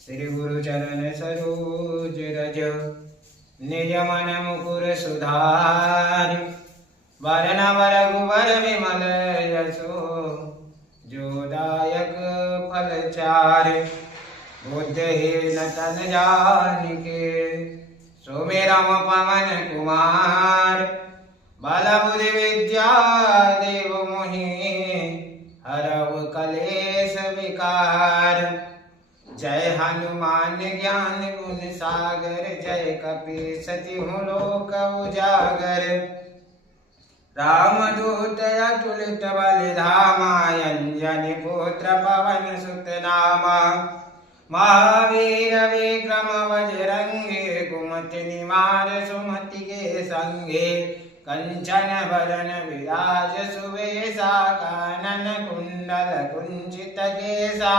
श्री गुरु चरण सरोज रज निज मन मुकुर सुधारि वरण रघुवर विमल यशो जोदायक फल चारि बुद्धिहीन तन जानिके सुमिरम पवन कुमार बल बुद्धि विद्या देव मोहि हरव कलेश विकार। जय हनुमान ज्ञान गुण सागर जय कपीस तिहु लोक उजागर। रामदूत अतुलित बल धामा अंजनी पुत्र पवन सुत नामा। महावीर विक्रम बजरंगी कुमति निवार सुमति के संगे। कंचन बरन विराज सुवेशा कानन कुंडल कुंचित केसा।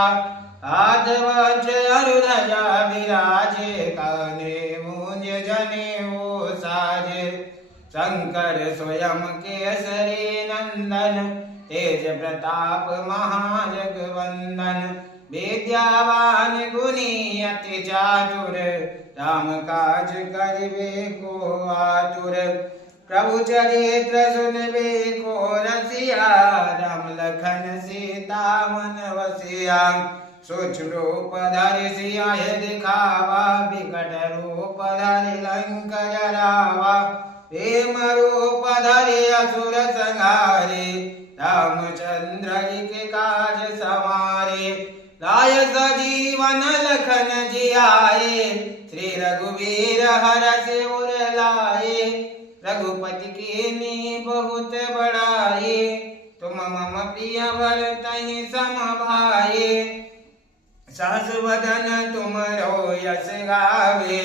हाथ वज्र अरुध्वजा विराजे काने मूंज जनेऊ साजे। शंकर स्वयं केसरी नंदन तेज प्रताप महाजगवंदन। विद्यावान गुणी अति चातुर राम काज करिबे को आतुर। प्रभु चरित्र सुनबे को रसिया राम लखन सीता मन वसिया। सूक्ष्म रूप धरि सियाहि दिखावा बिकट रूप धरि लंक जरावा। प्रेम रूप धरि असुर संहारे रामचंद्र के काज सवारे। लाय सजीवन लखन जियाए श्री रघुवीर हरषि उर लाए। रघुपति कीन्ही बहुत बड़ाई तुम मम प्रिय भरतहि सम भाई। सहस वदन तुमरो यश गावे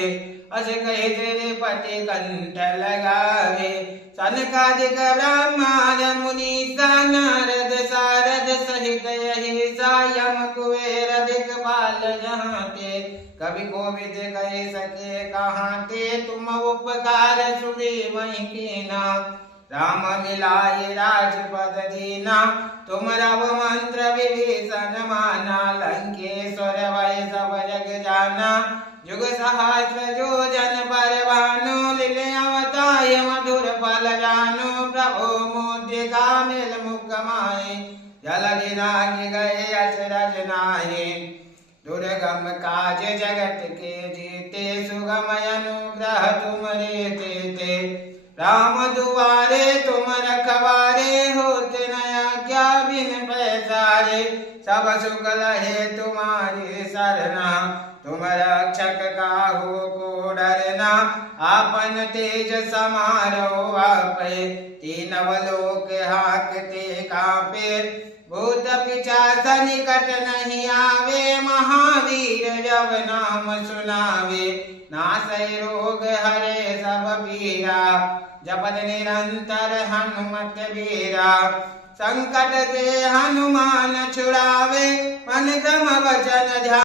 अस कहि तेरे पति कंठ लगावे। सनकादिक ब्रह्माद मुनीसा नारद सारद सहित यही सायम कुबेर दिक्पाल जहाते। कवि कोविद कहि सके कहाते तुम उपकार सुग्रीवहि कीना। राम मिलाए राजपद दीना तुम रव मंत्र विभीषण माना। लंकेश्वर वै सब जग जाना जुग सहस्र योजन पर भानु। लीले अवताय मधुर फल जानु प्रभु मुद्रिका मिल मुख माहि। जलधि नाहि गए अचरज नाहि दुर्गम काज जगत के जीते। सुगम अनुग्रह तुमरे तेते राम दुआरे तुम रखवारे। होते न आज्ञा बिन पैसारे सब सुख लहे तुम्हारी सरना। तुम रक्षक काहू को डरना आपन तेज समारो आपे। तीनव लोक हाकते कांपे भूत पिशाच निकट नहीं आवे। महावीर जब नाम सुनावे नासै रोग हरे सब पीरा। जपत निरंतर हनुमत वीरा संकट से हनुमान छुड़ावे। मन क्रम वचन ध्यान